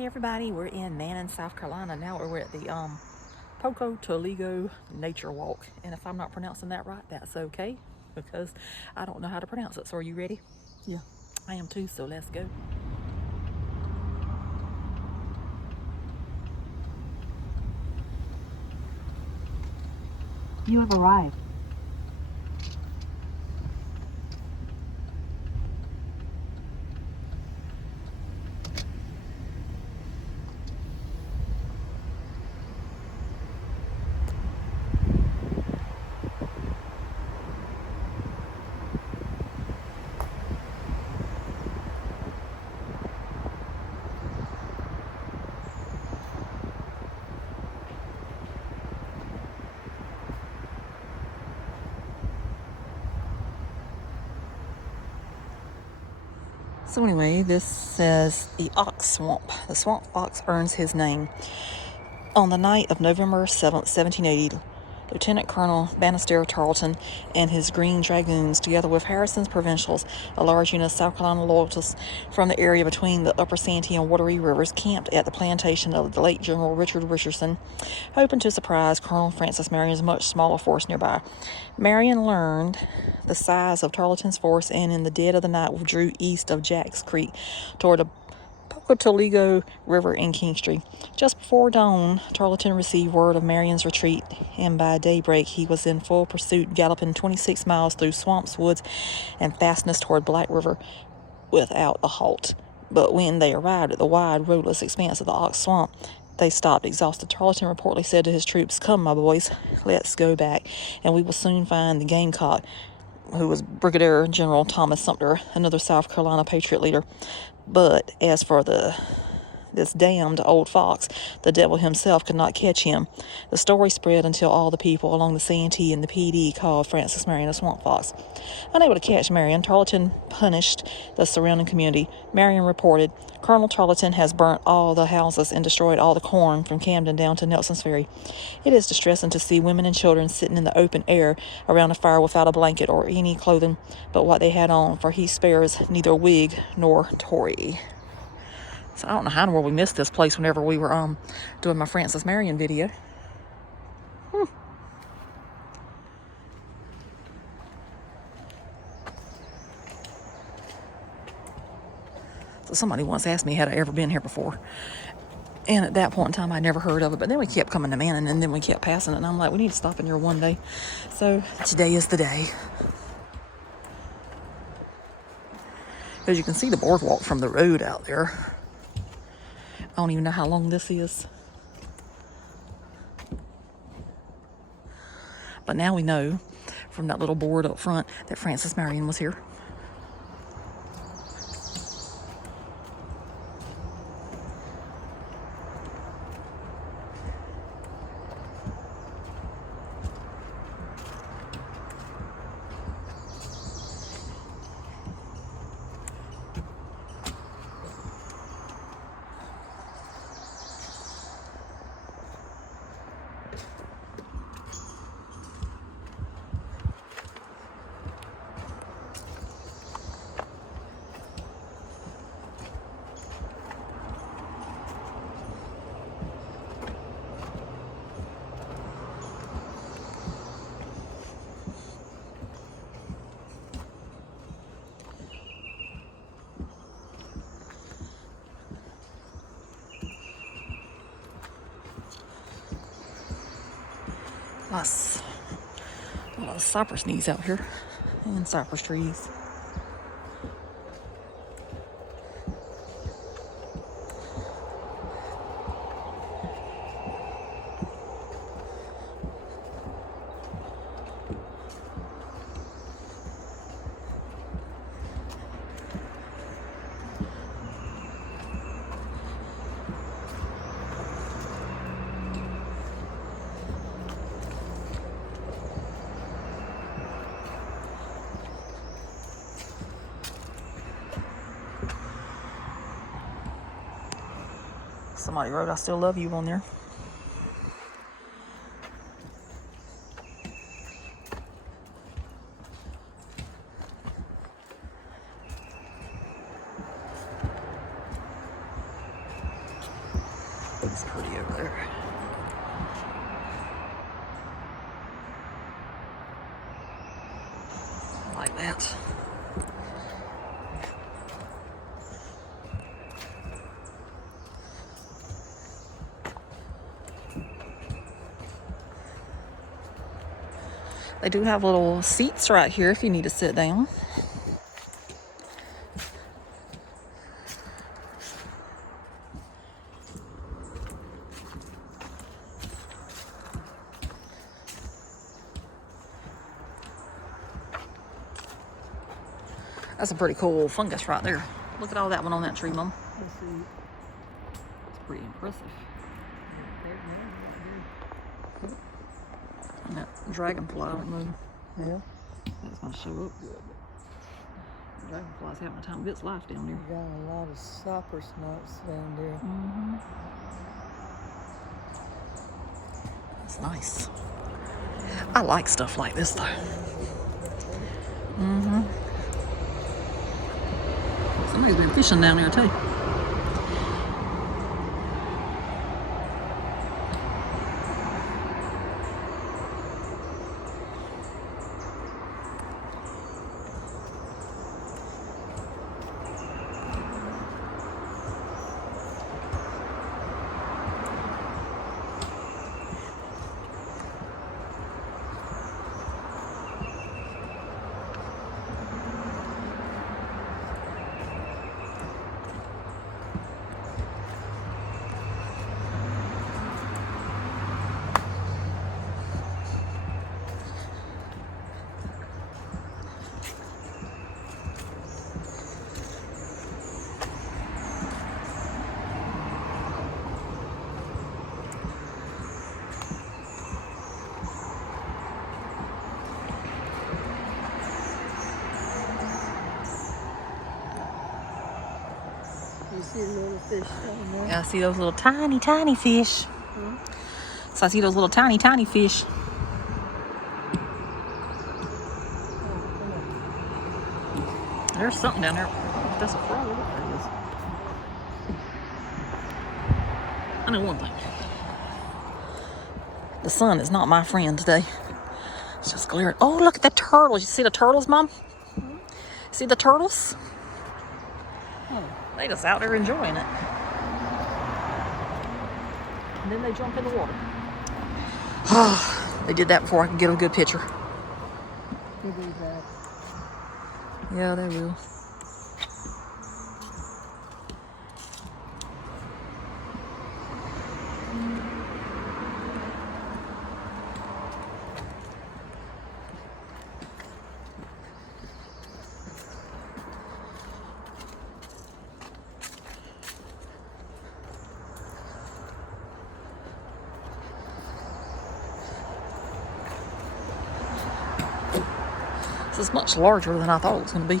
Hey everybody, we're in Manning, South Carolina. Now we're at the Pocotaligo Nature Walk. And if I'm not pronouncing that right, that's okay, because I don't know how to pronounce it. So are you ready? Yeah. I am too, so let's go. You have arrived. So anyway, this says the Ox Swamp. The swamp fox earns his name. On the night of November 7th, 1780, Lieutenant Colonel Bannister Tarleton and his Green Dragoons, together with Harrison's Provincials, a large unit of South Carolina loyalists from the area between the Upper Santee and Wateree Rivers, camped at the plantation of the late General Richard Richardson, hoping to surprise Colonel Francis Marion's much smaller force nearby. Marion learned the size of Tarleton's force and in the dead of the night withdrew east of Jack's Creek toward the Pocotaligo River in Kingstree. Just before dawn, Tarleton received word of Marion's retreat, and by daybreak he was in full pursuit, galloping 26 miles through swamps, woods, and fastness toward Black River without a halt. But when they arrived at the wide, roadless expanse of the Ox Swamp, they stopped exhausted. Tarleton reportedly said to his troops, "Come, my boys, let's go back, and we will soon find the Gamecock," who was Brigadier General Thomas Sumter, another South Carolina Patriot leader. But as for this damned old fox, the devil himself could not catch him. The story spread until all the people along the Santee and the PD called Francis Marion a swamp fox. Unable to catch Marion, Tarleton punished the surrounding community. Marion reported, "Colonel Tarleton has burnt all the houses and destroyed all the corn from Camden down to Nelson's Ferry. It is distressing to see women and children sitting in the open air around a fire without a blanket or any clothing but what they had on, for he spares neither Whig nor Tory." So I don't know how in the world we missed this place whenever we were doing my Francis Marion video. So somebody once asked me had I ever been here before. And at that point in time, I never heard of it. But then we kept coming to Manning, and then we kept passing it. And I'm like, we need to stop in here one day. So today is the day. As you can see the boardwalk from the road out there. I don't even know how long this is. But now we know from that little board up front that Francis Marion was here. A lot of cypress knees out here and cypress trees. Somebody wrote, "I still love you" on there. It's pretty over there. Like that. They do have little seats right here if you need to sit down. That's a pretty cool fungus right there. Look at all that one on that tree, Mom. It's pretty impressive. And that dragonfly don't move. Yeah. That's gonna show up good. The dragonfly's having a time of its life down there. We got a lot of cypress nuts down there. Mm-hmm. It's nice. I like stuff like this though. Mm-hmm. Somebody's been fishing down there too. You see little fish down there? Yeah, I see those little tiny, tiny fish. Hmm? So I see those little tiny, tiny fish. There's something down there. That's a frog. Look, there it is. I know one thing. The sun is not my friend today. It's just glaring. Oh, look at the turtles. You see the turtles, Mom? Hmm? See the turtles? Oh. They just out there enjoying it. And then they jump in the water. They did that before I could get a good picture. He'll be back. Yeah, they will. This is much larger than I thought it was going to be.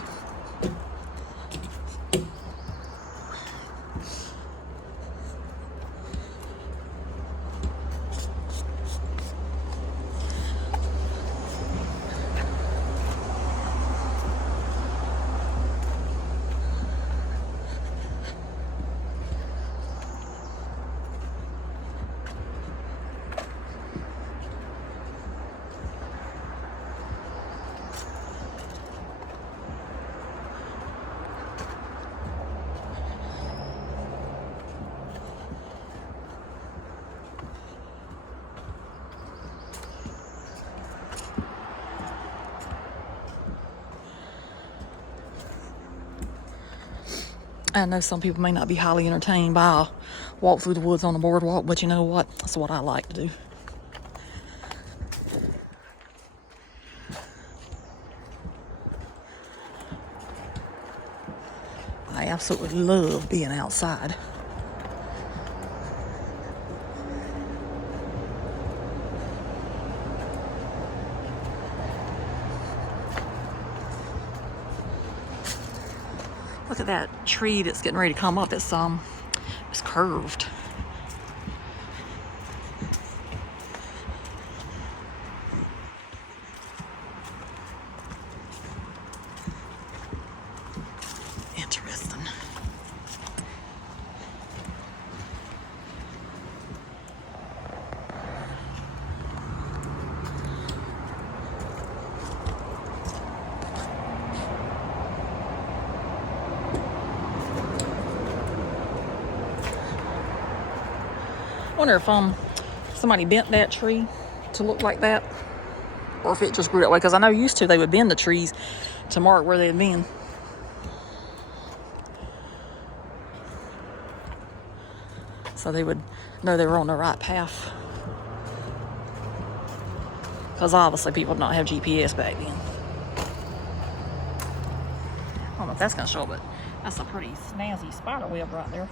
I know some people may not be highly entertained by a walk through the woods on the boardwalk, but you know what? That's what I like to do. I absolutely love being outside. Look at that tree that's getting ready to come up. It's curved. Interesting. Wonder if somebody bent that tree to look like that, or if it just grew that way. Because I know used to they would bend the trees to mark where they had been. So they would know they were on the right path. Because obviously people did not have GPS back then. I don't know if that's going to show, but that's a pretty snazzy spider web right there.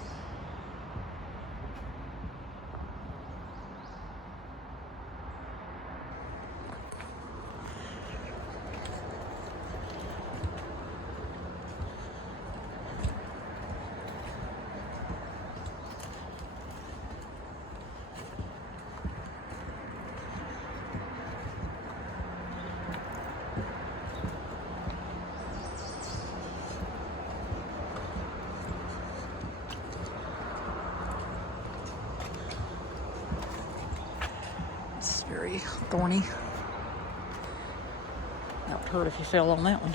It's very thorny. That would hurt if you fell on that one.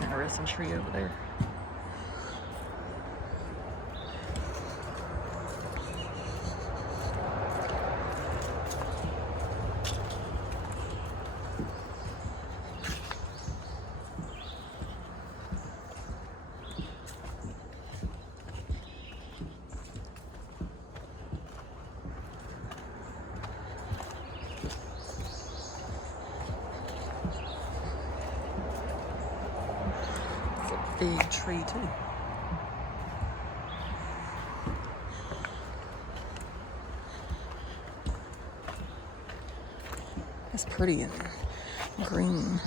Interesting tree over there. Big tree too. It's pretty and green.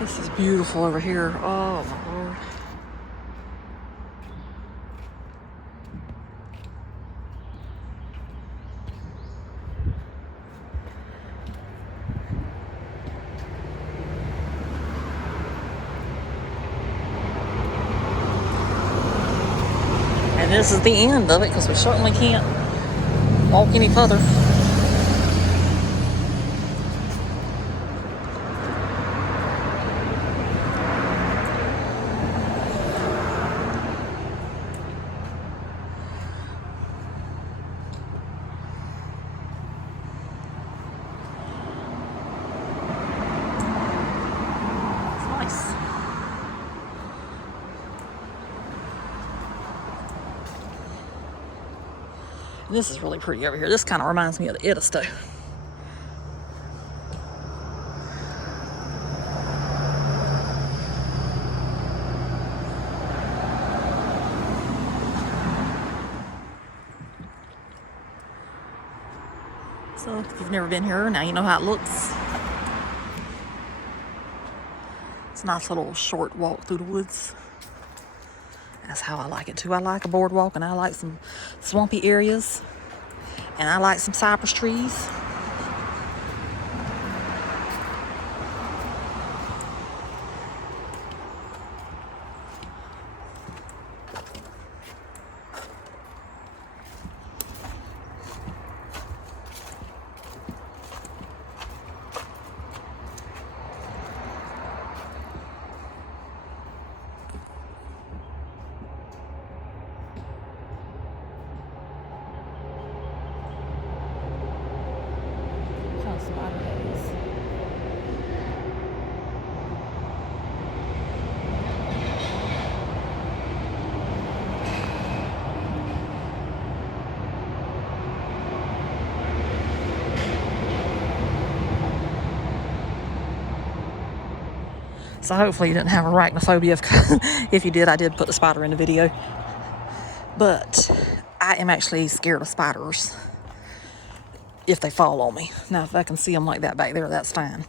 This is beautiful over here. Oh my Lord. And this is the end of it, because we certainly can't walk any further. This is really pretty over here. This kind of reminds me of the Edisto. So if you've never been here, now you know how it looks. It's a nice little short walk through the woods. That's how I like it too. I like a boardwalk, and I like some swampy areas, and I like some cypress trees. So hopefully you didn't have arachnophobia. If you did, I did put the spider in the video. But I am actually scared of spiders if they fall on me. Now, if I can see them like that back there, that's fine.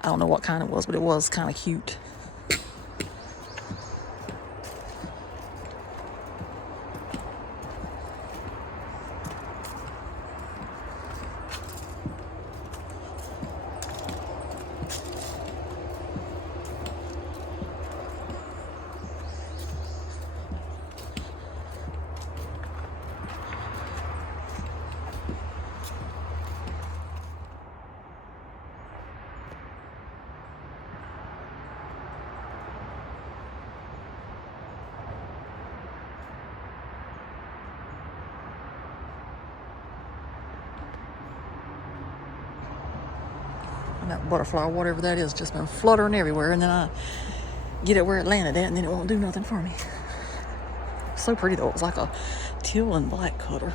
I don't know what kind it was, but it was kind of cute. And that butterfly, whatever that is, just been fluttering everywhere, and then I get it where it landed at, and then it won't do nothing for me. So pretty though. It was like a teal and black color.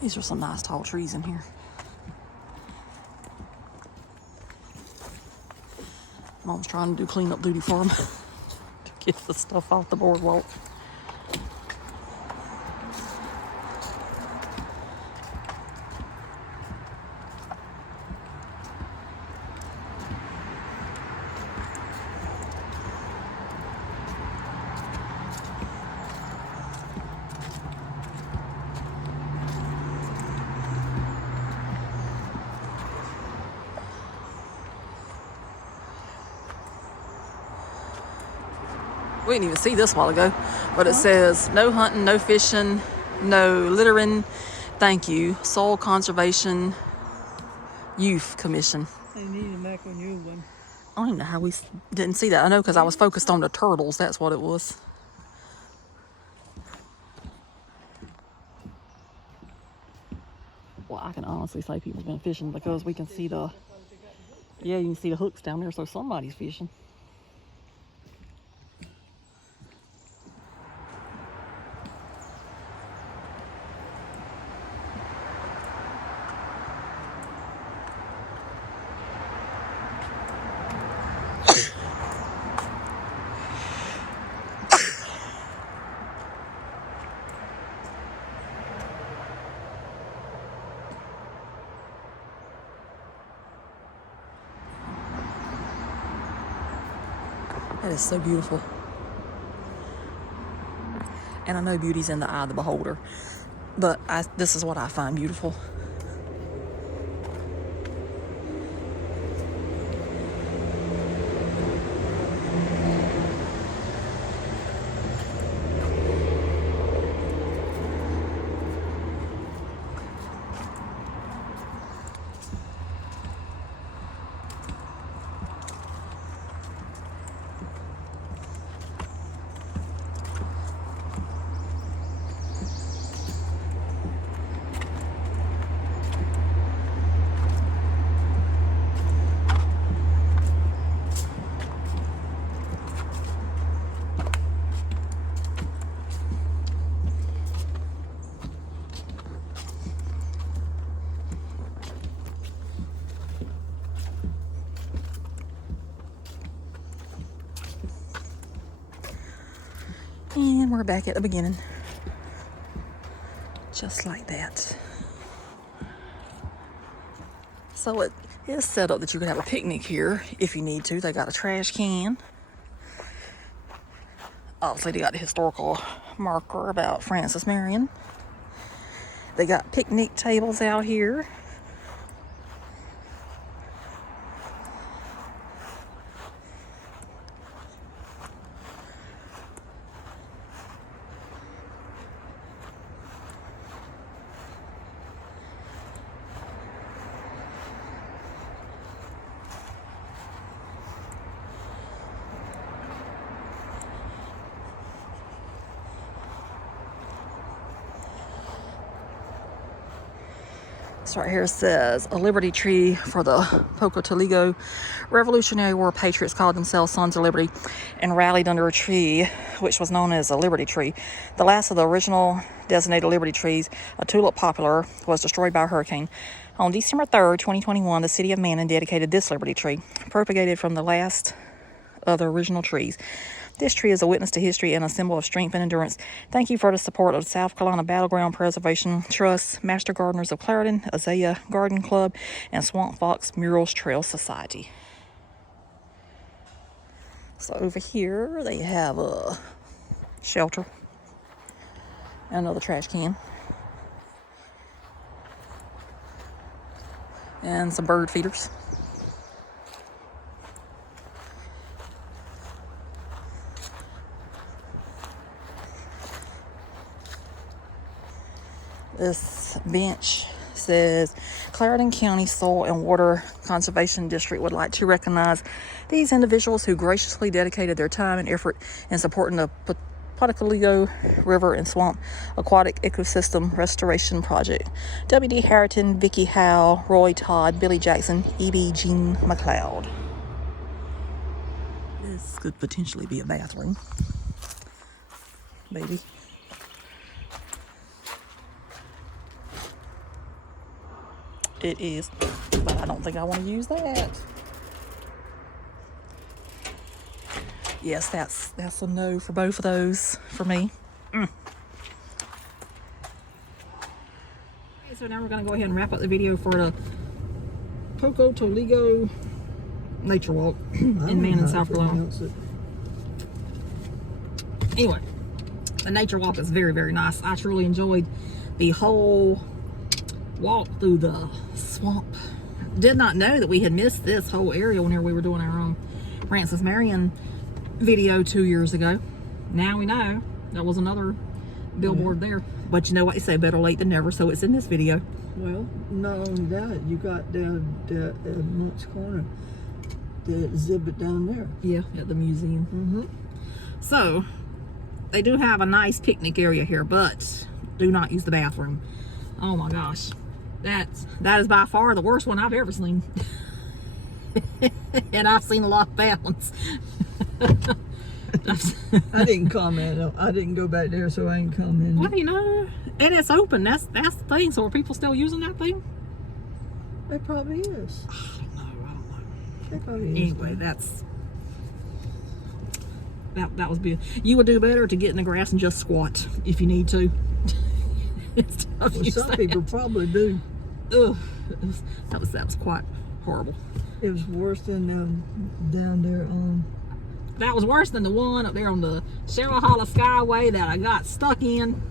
These are some nice tall trees in here. Mom's trying to do cleanup duty for them to get the stuff off the boardwalk. We didn't even see this a while ago, but it says no hunting, no fishing, no littering, thank you, Soil Conservation Youth Commission. They need to make a new one. I don't even know how we didn't see that. I know because I was focused on the turtles, that's what it was. Well, I can honestly say people's been fishing because we can see the, yeah, you can see the hooks down there, so somebody's fishing. That is so beautiful. And I know beauty's in the eye of the beholder, but this is what I find beautiful. And we're back at the beginning. Just like that. So it is set up that you can have a picnic here if you need to. They got a trash can. Obviously, they got the historical marker about Francis Marion. They got picnic tables out here. So right here says a liberty tree for the Pocotaligo Revolutionary War patriots called themselves Sons of Liberty and rallied under a tree which was known as a liberty tree. The last of the original designated liberty trees, a tulip poplar, was destroyed by a hurricane. On December 3rd, 2021, the city of Manning dedicated this liberty tree, propagated from the last of the original trees. This tree is a witness to history and a symbol of strength and endurance. Thank you for the support of the South Carolina Battleground Preservation Trust, Master Gardeners of Clarendon, Azalea Garden Club, and Swamp Fox Murals Trail Society. So over here they have a shelter, another trash can, and some bird feeders. This bench says Clarendon County Soil and Water Conservation District would like to recognize these individuals who graciously dedicated their time and effort in supporting the Pocotaligo River and Swamp Aquatic Ecosystem Restoration Project. W.D. Harrington, Vicky Howe, Roy Todd, Billy Jackson, E.B. Jean McLeod. This could potentially be a bathroom. Maybe. It is, but I don't think I want to use that. Yes, that's a no for both of those for me. Okay, so now we're going to go ahead and wrap up the video for the Pocotaligo Nature Walk in Manning, South Carolina. Anyway, the nature walk is very, very nice. I truly enjoyed the whole walk through the swamp. Did not know that we had missed this whole area whenever we were doing our Francis Marion video 2 years ago. Now we know there was another billboard there, but you know what they say, better late than never, so it's in this video. Well, not only that, you got down at Monk's Corner, the exhibit down there. Yeah, at the museum. So they do have a nice picnic area here, but do not use the bathroom. Oh my gosh, that is by far the worst one I've ever seen. And I've seen a lot of bad ones. I didn't comment. I didn't go back there, so I ain't commenting. Well, you know, and it's open. That's the thing. So are people still using that thing? It probably is. I don't know. It probably is. Anyway, that was beautiful. You would do better to get in the grass and just squat if you need to. Well, some people probably do. Ugh, that was quite horrible. It was worse than down there on. That was worse than the one up there on the Cheryl Hollow Skyway that I got stuck in.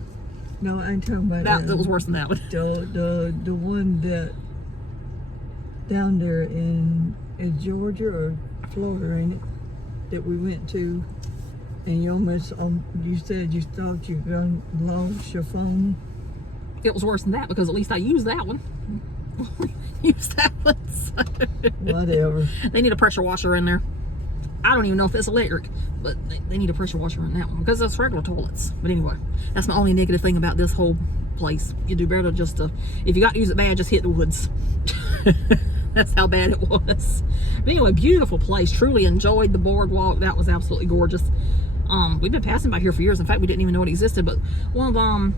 No, I ain't talking about that. That was worse than that one. The one that down there in Georgia or Florida, ain't it? That we went to, and you almost you said you thought you lost your phone. It was worse than that because at least I used that one. Use that one. So. Whatever. They need a pressure washer in there. I don't even know if it's electric, but they need a pressure washer in that one because it's regular toilets. But anyway, that's my only negative thing about this whole place. You do better just to, if you got to use it bad, just hit the woods. That's how bad it was. But anyway, beautiful place. Truly enjoyed the boardwalk. That was absolutely gorgeous. We've been passing by here for years. In fact, we didn't even know it existed. But one of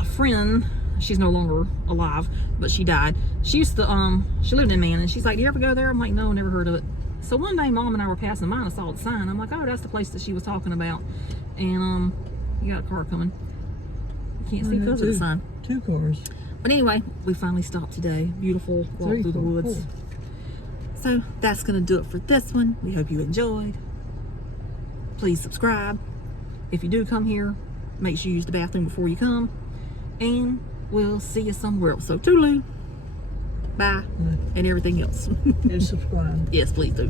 a friend, she's no longer alive, but she died. She used to she lived in Manning. She's like, "Do you ever go there?" I'm like, "No, never heard of it." So one day, Mom and I were passing by and I saw the sign. I'm like, "Oh, that's the place that she was talking about." And you got a car coming. You can't see because of the sign. 2 cars. But anyway, we finally stopped today. Beautiful walk through the woods. 4. So that's gonna do it for this one. We hope you enjoyed. Please subscribe. If you do come here, make sure you use the bathroom before you come. And we'll see you somewhere else. So toodaloo, bye, and everything else. And subscribe. Yes, please do.